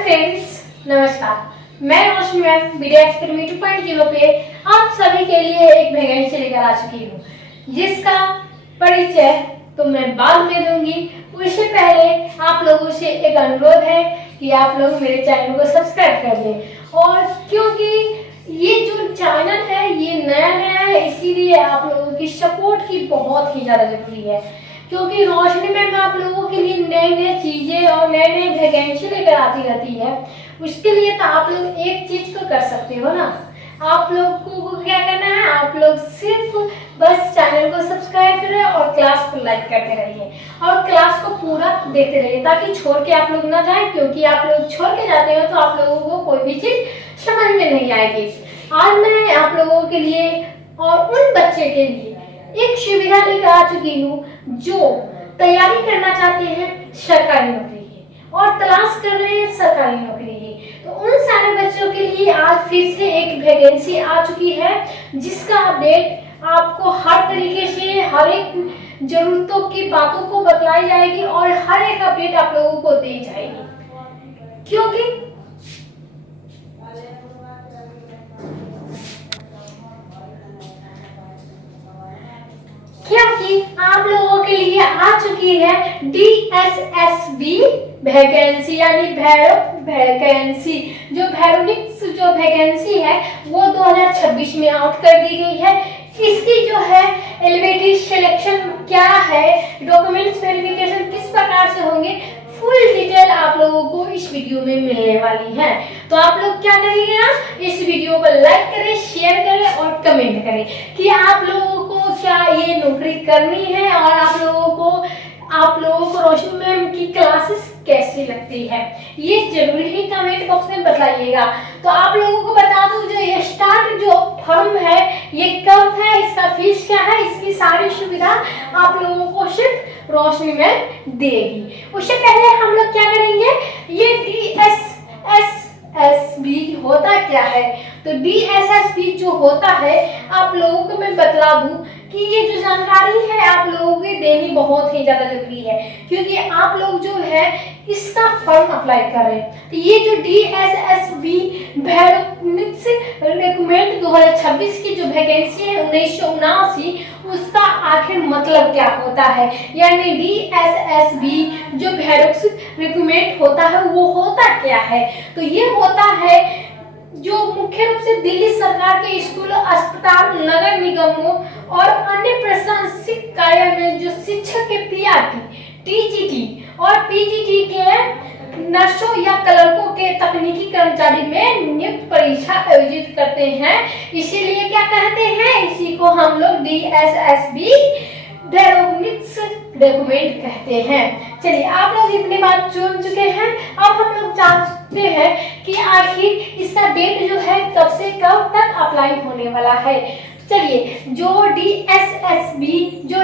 Friends, नमस्कार। मैं रोशनी ma'am media experiment 2.0 पे आप सभी के लिए एक वैकेंसी लेकर आ चुकी हूँ, जिसका परिचय तो मैं बाद में दूंगी। उससे पहले आप लोगों से एक अनुरोध है कि आप लोग मेरे चैनल को सब्सक्राइब कर लें। और क्योंकि ये जो चैनल है ये नया है, इसीलिए आप लोगों की सपोर्ट की बहुत ही ज़्यादा जरूरी है। क्योंकि रोशनी मैम आप लोगों के लिए नई चीज़ें और नए वैकेंसी लेकर आती रहती है। उसके लिए तो आप लोग एक चीज़ तो कर सकते हो ना। आप लोग को क्या करना है, आप लोग सिर्फ बस चैनल को सब्सक्राइब करें और क्लास को लाइक करते रहिए और क्लास को पूरा देखते रहिए, ताकि छोड़ के आप लोग ना जाए। क्योंकि आप लोग छोड़ के जाते हो तो आप लोगों को कोई भी चीज़ समझ में नहीं आएगी। आज मैं आप लोगों के लिए और उन बच्चे के लिए एक सुविधा लेकर आ चुकी हूँ जो तैयारी करना चाहते हैं सरकारी नौकरी की और तलाश कर रहे हैं सरकारी नौकरी की। तो उन सारे बच्चों के लिए आज फिर से एक वैकेंसी आ चुकी है, जिसका अपडेट आपको हर तरीके से हर एक जरूरतों की बातों को बतलाई जाएगी और हर एक अपडेट आप लोगों को दी जाएगी। क्योंकि आप लोगों के लिए आ चुकी है DSSB वैकेंसी, यानी भैरव वैकेंसी। जो भैरोनिक्स जो वैकेंसी है वो 2026 में आउट कर दी गई है। इसकी जो है एलिजिबिलिटी सिलेक्शन क्या है, डॉक्यूमेंट्स वेरिफिकेशन किस प्रकार से होंगे, फुल डिटेल आप लोगों को इस वीडियो में मिलने वाली है। तो आप लोग क्या करेंगे ना, इस वीडियो को लाइक करें, शेयर करें और कमेंट करें कि आप लोगों को क्या ये नौकरी करनी है और आप लोगों को रोशनी मैम की क्लासेस कैसी लगती है, ये जरूर ही कमेंट बॉक्स में बताइएगा। तो आप लोगों को बता दूं, जो ये स्टार्ट जो फॉर्म है ये कब है, इसका फीस क्या है, इसकी सारी सुविधा आप लोगों को सिर्फ रोशनी मैम देगी। उससे पहले हम लोग क्या करेंगे, ये DSSB होता क्या है। तो DSSB जो होता है आप लोगों को मैं बता दूं कि ये जो जानकारी है आप लोगों को देनी बहुत ही ज़्यादा जरूरी है, क्योंकि आप लोग जो है इसका फॉर्म अप्लाई कर रहे हैं। तो ये जो DSSB भैरोनिक्स रिक्रूटमेंट 2026 की जो वैकेंसी है 1979, उसका आखिर मतलब क्या होता है, यानी DSSB जो भैरोनिक्स रिक्रूटमेंट होता है वो होता क्या है। तो ये होता है जो मुख्य रूप से दिल्ली सरकार के स्कूल, अस्पताल, नगर निगमों और अन्य प्रशासनिक कार्य में जो शिक्षक के PRT, TGT और PGT के नर्सों या क्लर्कों के तकनीकी कर्मचारी में नियुक्त परीक्षा आयोजित करते हैं, इसीलिए क्या कहते हैं, इसी को हम लोग DSSB भैरोनिक्स रिक्रूटमेंट कहते हैं। चलिए, आप लोग इतनी बात सुन चुके हैं, अब हम लोग जानते हैं कि आखिर इसका डेट जो है कब से कब तक अप्लाई होने वाला है। चलिए, जो DSSB जो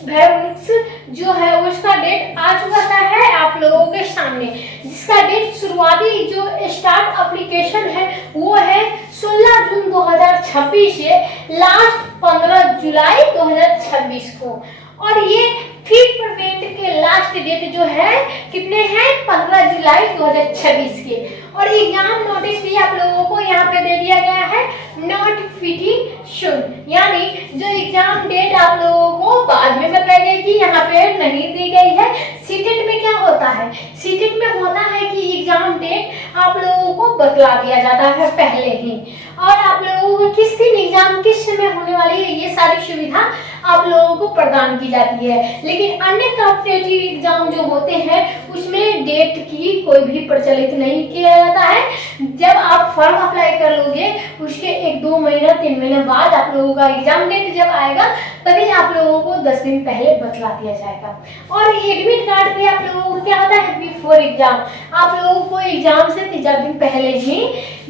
भैरोनिक्स जो है उसका डेट आ चुका है आप लोगों के सामने, जिसका डेट शुरुआती जो स्टार्ट एप्लीकेशन है वो है 16 जून 2026 से लास्ट 15 जुलाई 2026 को। और ये फी पेमेंट के लास्ट डेट जो है कितने हैं, 15 जुलाई 2026 के। और एग्जाम नोटिस भी आप लोगों को यहाँ पे दे दिया गया है, नोटिफिकेशन, यानी जो एग्जाम डेट आप लोगों को बाद में बताई जाएगी, यहाँ पे नहीं दी गई है। सीटेट में क्या होता है, सीटेट में होता है कि एग्जाम डेट आप लोगों को बतला दिया जाता है पहले ही, और आप लोगों को किस दिन एग्जाम किस समय होने वाली है ये सारी सुविधा आप लोगों को प्रदान की जाती है। लेकिन अन्य कॉम्पिटिटिव एग्जाम जो होते हैं उसमें डेट की कोई भी प्रचलित नहीं किया जाता है। जब आप फॉर्म अप्लाई कर लोगे उसके 1-2 महीना 3 महीने बाद आप लोगों का एग्जाम डेट जब आएगा तभी आप लोगों को 10 दिन पहले बतला दिया जाएगा। और एडमिट कार्ड भी आप लोगों को क्या होता है, बिफोर एग्जाम आप लोगों को एग्जाम से 3-4 दिन पहले ही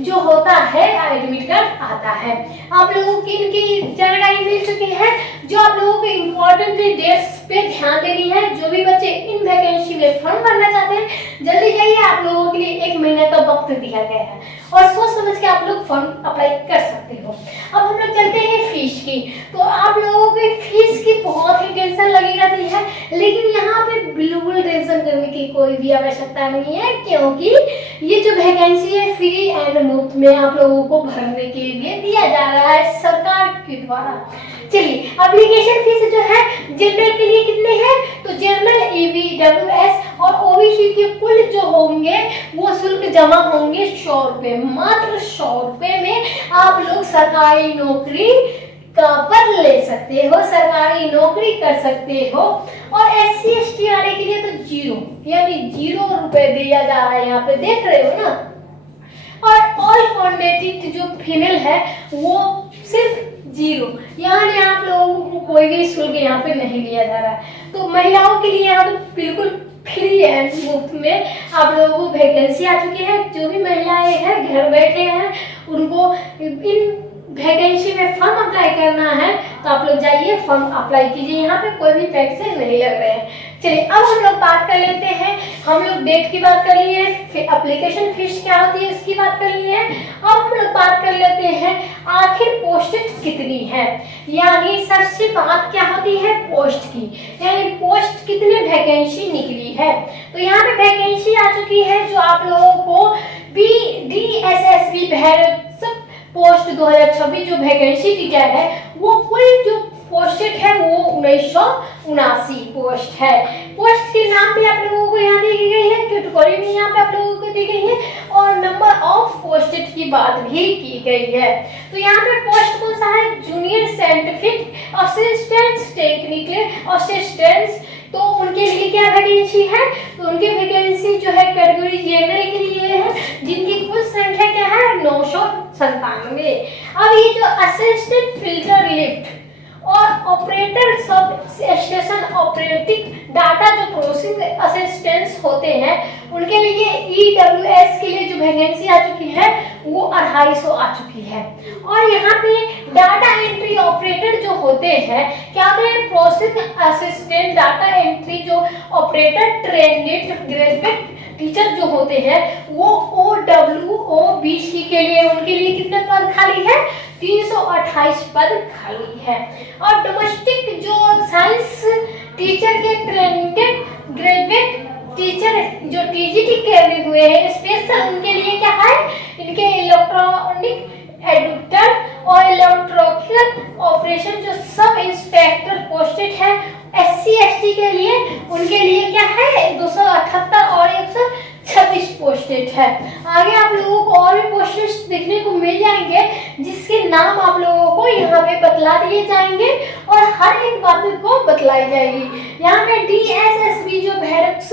जो होता है एडमिट कार्ड आता है। आप लोगों की इनकी जानकारी मिल चुकी है। जो आप लोगों को इम्पोर्टेंट डेट्स पे ध्यान देनी है, जो भी बच्चे इन वैकेंसी में फॉर्म भरना चाहते हैं जल्दी जाइए, आप लोगों के लिए 1 महीने का वक्त दिया गया है और सोच समझ के आप लोग फॉर्म अप्लाई कर सकते हो। अब हम लोग चलते हैं फीस की। तो आप लोगों की फीस की बहुत ही टेंशन लगी रहती है, लेकिन यहाँ पे बिल्कुल टेंशन करने की कोई भी आवश्यकता नहीं है, क्योंकि ये जो वैकेंसी है फ्री एंड मुफ्त में आप लोगों को भरने के लिए दिया जा रहा है सरकार के द्वारा। चलिए, एप्लीकेशन फीस जो है जनरल के लिए कितने हैं, तो जनरल, EWS और OBC के कुल जो होंगे वो शुल्क जमा होंगे 100 रुपये, मात्र 100 रुपये में आप लोग सरकारी नौकरी का पद ले सकते हो, सरकारी नौकरी कर सकते हो। और SC ST वाले के लिए तो 0 यानी 0 रुपये दिया जा रहा है, यहाँ पे देख रहे हो ना। और ऑल कैंडिडेट जो फीमेल है वो सिर्फ 0, यानी आप लोगों को कोई भी शुल्क यहाँ पे नहीं लिया जा रहा है। तो महिलाओं के लिए यहाँ पे बिल्कुल फ्री है, मुफ्त में आप लोगों को वैकेंसी आ चुकी है। जो भी महिलाएं हैं घर बैठे हैं उनको इन वैकेंसी में फॉर्म अप्लाई करना है, तो आप लोग जाइए फॉर्म अप्लाई कीजिए, यहाँ पे कोई भी पैसे नहीं लग रहे हैं। चलिए, अब हम लोग बात कर लेते हैं, हम लोग डेट की बात कर लिए, फिर एप्लीकेशन फीस क्या होती है उसकी बात कर लिए। अब हम लोग बात कर लेते हैं आखिर पोस्ट कितनी है, यानी सबसे बात क्या होती है पोस्ट की, यानी पोस्ट कितने वैकेंसी निकली है। तो यहाँ पे वैकेंसी आ चुकी है जो आप लोगों को DSSB पोस्ट 2026 जो वैकेंसी टीचर है वो कुल जो पोस्टेड है वो 1979 पोस्ट है। पोस्ट के नाम पे आप लोगों को यहाँ दी गई है, कैटेगरी में यहाँ पे आप लोगों को दी गई है और नंबर ऑफ पोस्टेड की बात भी की गई है। तो यहाँ पे पोस्ट कौन सा है, junior scientific assistant technical assistant, तो उनके लिए क्या वैकेंसी है, तो उनकी वैकेंसी जो है कैटेगरी जनरल के लिए है, जिनकी कुल संख्या क्या है 997। अब ये जो असिस्टेंट फिल्टर लिफ्ट और operator sub station operating data जो प्रोसेसिंग असिस्टेंट्स होते हैं उनके लिए EWS के लिए जो वैकेंसी आ चुकी है वो 250 आ चुकी है। और यहाँ पे डाटा एंट्री ऑपरेटर जो होते हैं क्या होते हैं, प्रोसेसिंग असिस्टेंट डाटा एंट्री जो ऑपरेटर ट्रेंडेड ग्रेजुएट टीचर जो होते हैं वो OWOBC के लिए, उनके लिए कितने पद खाली है, 328 पद खाली है। और डोमेस्टिक जो साइंस टीचर के ट्रेंडेड ग्रेजुएट टीचर जो TGT करे हुए हैं स्पेशल, उनके लिए क्या है, इनके इलेक्ट्रॉनिक एडिटर और इलेक्ट्रिकल ऑपरेशन जो सब इंस्पेक्टर पोस्टेड है। SC ST के लिए उनके लिए क्या है 278 और 126 पोस्टेड है। आगे आप लोगों को और भी पोस्टेड देखने को मिल जाएंगे जिसके नाम आप लोगों को यहाँ पे बतला दिए जाएंगे और हर एक बात को बतलाई जाएगी। यहाँ पे DSSB जो बैरक्स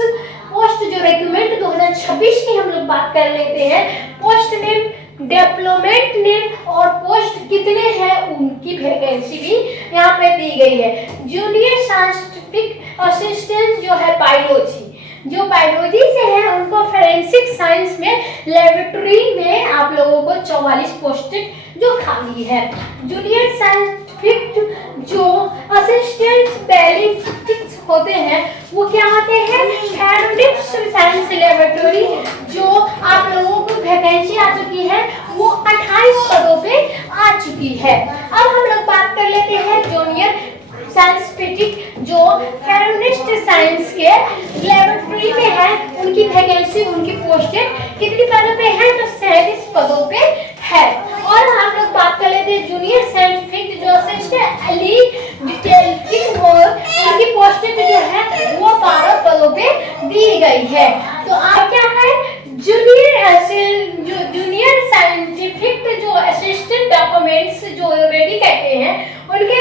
पोस्ट जो रिक्रूटमेंट 2026 की हम लोग बात कर लेते हैं, पोस्ट नेम, डेवलपमेंट नेम और पोस्ट कितने हैं उनकी वैकेंसी भी यहाँ पे दी गई है। जूनियर साइंटिफिक असिस्टेंट जो है बायोलॉजी, जो बायोलॉजी से है उनको फोरेंसिक साइंस में लेबोरेटरी में आप लोगों को 44 पोस्टेड जो खाली है। जूनियर साइंटिफिक जो असिस्टेंट बैलिस्टिक्स होते हैं वो क्या होते हैं, एरोनॉटिक्स साइंस लेबोरेटरी जो आप लोगों को वैकेंसी आ चुकी है वो 28 पदों पे आ चुकी है। अब हम लोग बात कर लेते हैं जूनियर साइंटिफिक जो एरोनॉटिक्स साइंस के लेबोरेटरी में है, उनकी वैकेंसी, उनकी पोस्टेड कितनी पदों पे है, तो 37 पदों पे है। और हम लोग बात कर लेते हैं जूनियर साइंटिफिक जो असिस्टेंट डिटेक्टिव उनकी पोस्टेड जो है वो 12 पदों पे दी गई है। तो आप क्या है जूनियर साइंटिफिक जो असिस्टेंट डॉक्यूमेंट्स जो रेडी कहते हैं उनके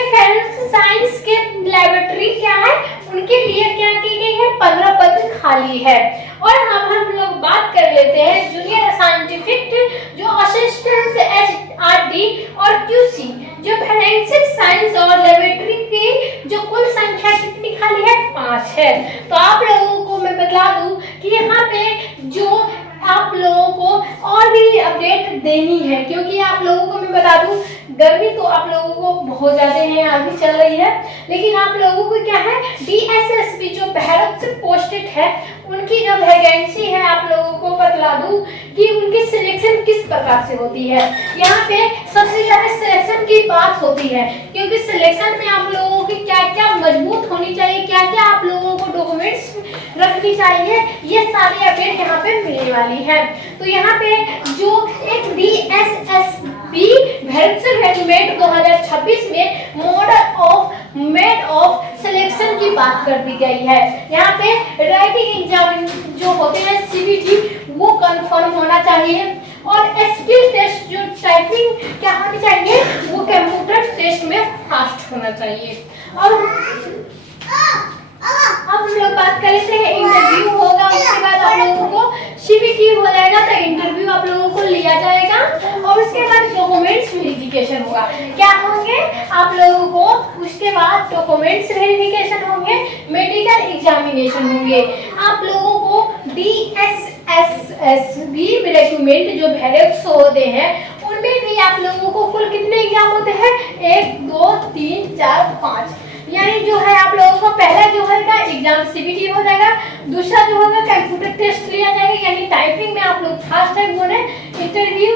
साइंस के लेबोरेटरी क्या है, उनके लिए क्या की गई है 15 पद खाली है। और अब हम लोग बात कर लेते हैं जूनियर साइंटिफिक जो असिस्टेंट HRD और QC जो फोरेंसिक साइंस और लेबोरेटरी की जो कुल संख्या कितनी खाली है 5 है। तो आप लोगों को मैं बता दूं कि यहाँ पे जो आप लोगों को और भी अपडेट देनी है, क्योंकि आप लोगों को मैं बता दूं गर्मी तो आप लोगों को बहुत ज़्यादा है, अभी चल रही है, लेकिन आप लोगों को क्या है DSSB जो भारत से पोस्टेड है उनकी जो वैकेंसी है आप लोगों को बतला दूं कि उनकी सिलेक्शन किस प्रकार से होती है। यहाँ पे सबसे ज्यादा सिलेक्शन की बात होती है, क्योंकि सिलेक्शन में आप लोगों की क्या क्या मजबूत होनी चाहिए, क्या क्या आप लोगों को डॉक्यूमेंट्स रखनी चाहिए, ये सारी अपडेट यहाँ पे मिलने वाली है। तो यहाँ पे जो एक DSSB वेरिएबल रेजिमेंट 2026 में मेड ऑफ सिलेक्शन की बात कर दी गई है। यहाँ पे राइटिंग एग्जाम जो होते हैं CBT वो कंफर्म होना चाहिए, और स्किल टेस्ट जो टाइपिंग क्या होनी चाहिए वो कंप्यूटर टेस्ट में फास्ट होना चाहिए। अब हम लोग बात कर लेते हैं इंटरव्यू होगा, उसके बाद आप लोगों को CBT हो जाएगा तो इंटरव्यू आप लोगों को लिया जाएगा, और उसके बाद डॉक्यूमेंट्स वेरिफिकेशन होगा। क्या होंगे आप लोगों को, उसके बाद डॉक्यूमेंट्स वेरिफिकेशन होंगे, मेडिकल एग्जामिनेशन होंगे। आप लोगों को DSSB रेजिमेंट जो वेरिएबल्स होते हैं उनमें भी आप लोगों को कुल कितने एग्जाम होते हैं, 1 2 3 4 5, यानी जो है आप लोगों को पहला जो होगा एग्जाम CBT हो जाएगा, दूसरा जो होगा कंप्यूटर टेस्ट लिया जाएगा यानी टाइपिंग में आप लोग फर्स्ट टाइम हो रहे हैं, इंटरव्यू,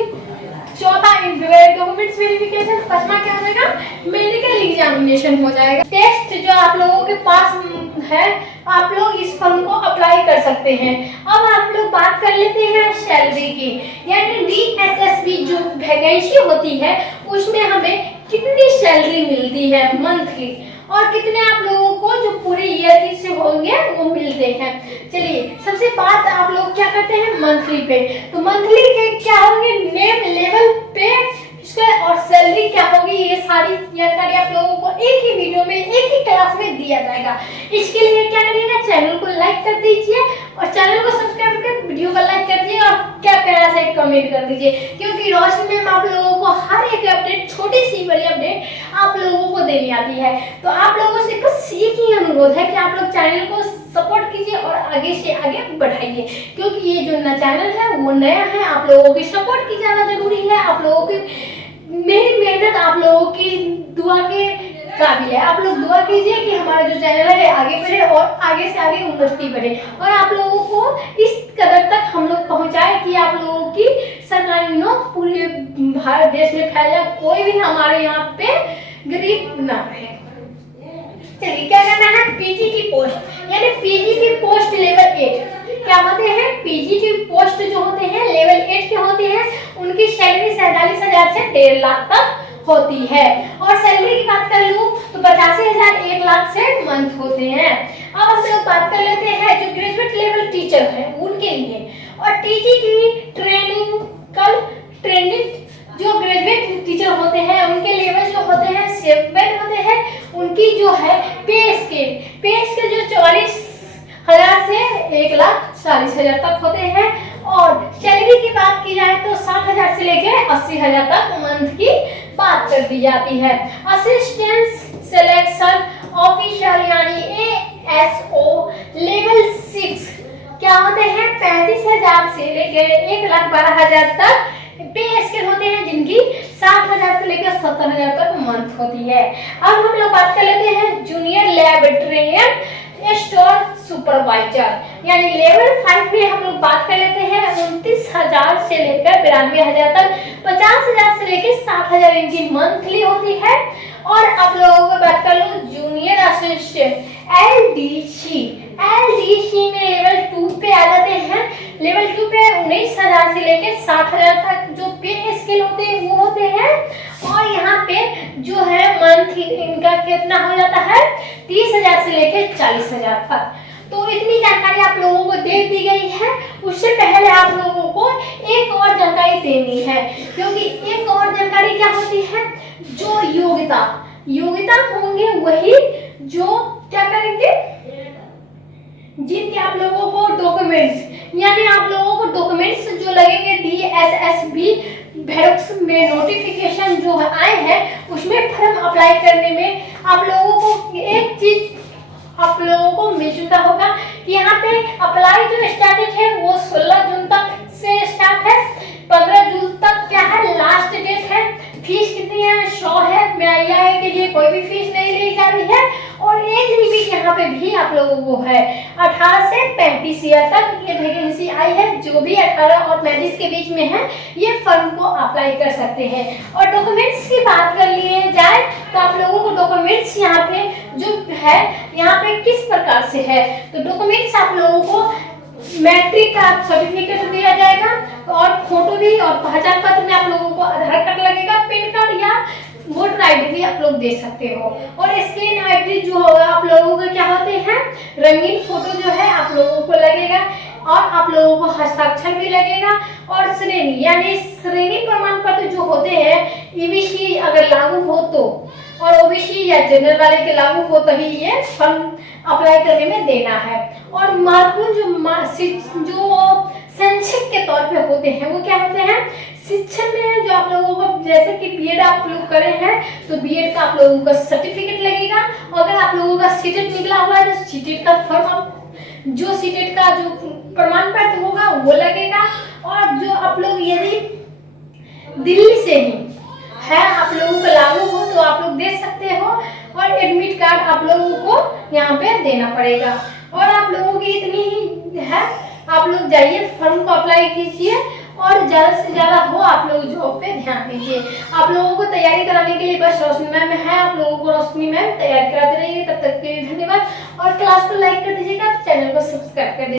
चौथा डॉक्यूमेंट्स वेरिफिकेशन, पांचवा क्या हो जाएगा मेडिकल एग्जामिनेशन हो जाएगा। टेस्ट जो आप लोगों के पास है आप लोग इस फॉर्म को अप्लाई कर सकते हैं। अब आप लोग बात कर लेते हैं सैलरी की, यानी DSSB जो वैकेंसी होती है उसमें हमें कितनी सैलरी मिलती है मंथली, और कितने आप लोगों को जो पूरे ईयर की से होंगे वो मिलते हैं। चलिए सबसे बात आप लोग क्या करते हैं मंथली पे, तो मंथली के क्या होंगे नेम, लेवल, पे और सैलरी क्या होगी, ये सारी जानकारी आप लोगों को एक ही वीडियो में एक ही क्लास में दिया जाएगा। इसके लिए क्या करिएगा, चैनल को लाइक कर दीजिए और चैनल को सब्सक्राइब कर वीडियो को लाइक कर दीजिए और क्या प्यारा सा एक कमेंट कर दीजिए, क्योंकि रोशनी मैम आप लोगों को हर एक अपडेट, छोटी सी बड़ी अपडेट आप लोगों को देनी आती है। तो आप लोगों से बस एक ही अनुरोध है कि आप लोग चैनल को सपोर्ट कीजिए और आगे से आगे बढ़ाइए, क्योंकि ये जो नया चैनल है वो नया है, आप लोगों की सपोर्ट की ज़्यादा जरूरी है। आप लोगों की मेरी मेहनत आप लोगों की दुआ के काबिल है। आप लोग दुआ कीजिए कि हमारा जो चैनल है आगे बढ़े और आगे से आगे उन्नति बढ़े, और आप लोगों को इस कदर तक हम लोग पहुंचाए कि आप लोगों की सरकारी पूरे भारत देश में फैल जाए, कोई भी हमारे यहाँ पे गरीब ना रहे। चलिए क्या करना है, PG की पोस्ट यानी PG की पोस्ट लेवल 8 क्या होते हैं, PG की पोस्ट जो होते हैं लेवल 8 के होते हैं, उनकी सैलरी 47,000 से 1.5 लाख तक होती है। और सैलरी की बात कर लूं तो 85,000 1 लाख से मंथ होते हैं। अब हम लोग बात कर लेते हैं जो ग्रेजुएट लेवल टीचर है उनके लिए, और TG की ट्रेनिंग जो ग्रेजुएट टीचर होते हैं उनके लेवल जो होते हैं 7 होते हैं। उनकी जो है पे स्केल जो 44,000 से 1,40,000 तक होते हैं। और सैलरी की बात की जाए तो 60,000 से लेकर 80,000 तक मंथ की बात कर दी जाती है। असिस्टेंट सिलेक्शन ऑफिसर यानी ASO लेवल 6 क्या होते हैं, 35,000 से लेकर 1,12,000 तक पे स्केल होते हैं, जिनकी 60,000 से लेकर 70,000 तक मंथ होती है। अब हम लोग बात कर लेते हैं जूनियर लैबोरेटरियन स्टोर सुपरवाइजर यानी लेवल 5 में हम लोग बात कर लेते हैं 29,000 से लेकर 92,000 तक, 50,000 से लेकर 60,000 इनकी मंथली होती है। और आप लोगों को बात कर लूं जूनियर असिस्टेंट LDC में लेवल 2 पे आ जाते हैं। लेवल 2 पे 19,000 से लेकर 60,000 तक जो पे स्केल होते हैं वो होते हैं। और यहाँ पे जो है मंथ इनका कितना हो जाता है, 30,000 से लेकर 40,000 तक। तो इतनी जानकारी आप लोगों को दे दी गई है। उससे पहले आप लोगों को एक और जानकारी देनी है, क्योंकि एक और जानकारी क्या होती है, जो योग्यता होंगे वही जो क्या करेंगे, जिनके आप लोगों को डॉक्यूमेंट्स यानी आप लोगों को डॉक्यूमेंट्स जो लगेंगे DSSB वेरिएबल्स में नोटिफिकेशन जो आए हैं उसमें फॉर्म अप्लाई करने में आप लोगों को एक चीज आप लोगों को मिल चुका होगा कि यहाँ पे अप्लाई जो स्टार्ट है वो 16 जून तक से स्टार्ट है, 15 जून तक क्या है लास्ट डेट है। फीस कितनी है, 100 है। MII के लिए कोई भी फीस नहीं ली जा रही है, और एज लिमिट यहाँ पे भी आप लोगों को है 18 से 35 ईयर तक ये वैकेंसी आई है। जो भी 18 और 35 के बीच में है ये फॉर्म को अप्लाई कर सकते हैं। और डॉक्यूमेंट्स की बात कर लिए जाए तो आप लोगों को डॉक्यूमेंट्स यहाँ पे जो है यहाँ पे किस प्रकार से है, तो डॉक्यूमेंट्स आप लोगों को मैट्रिक का सर्टिफिकेट दिया जाएगा और फोटो भी, और पहचान पत्र में आप लोगों को आधार कार्ड लगेगा, पैन कार्ड या वोटर आईडी भी आप लोग दे सकते हो। और स्कैन आईडी जो होगा आप लोगों को क्या होते हैं, रंगीन फोटो जो है आप लोगों को लगेगा और आप लोगों को हस्ताक्षर भी लगेगा। और श्रेणी यानी श्रेणी प्रमाण पत्र जो होते हैं ईबीसी अगर लागू हो तो, और ओबीसी या जनरल वाले के लागू हो तभी ये फॉर्म अप्लाई करने में देना है। और महत्वपूर्ण जो संक्षिप्त के तौर पे होते हैं वो क्या होते हैं, शिक्षण में जो आप लोगों को, जैसे कि बीएड आप लोग करे हैं तो बीएड का आप लोगों का सर्टिफिकेट लगेगा। और अगर आप लोगों का सीटेट निकला हुआ है तो सीटेट का फॉर्म, जो सीटेट का जो प्रमाण पत्र होगा वो लगेगा। और जो आप लोग यदि दिल्ली से ही है आप लोगों को लागू हो तो आप लोग दे सकते हो। और एडमिट कार्ड आप लोगों को यहाँ पे देना पड़ेगा। और आप लोगों की इतनी ही है, आप लोग जाइए फॉर्म को अप्लाई कीजिए और ज़्यादा से ज़्यादा हो आप लोग जॉब पे ध्यान दीजिए। आप लोगों को तैयारी कराने के लिए बस रोशनी मैम है, आप लोगों को रोशनी मैम तैयारी कराते रहिए। तब तक के लिए धन्यवाद और क्लास को लाइक कर दीजिएगा, चैनल को सब्सक्राइब कर दीजिए।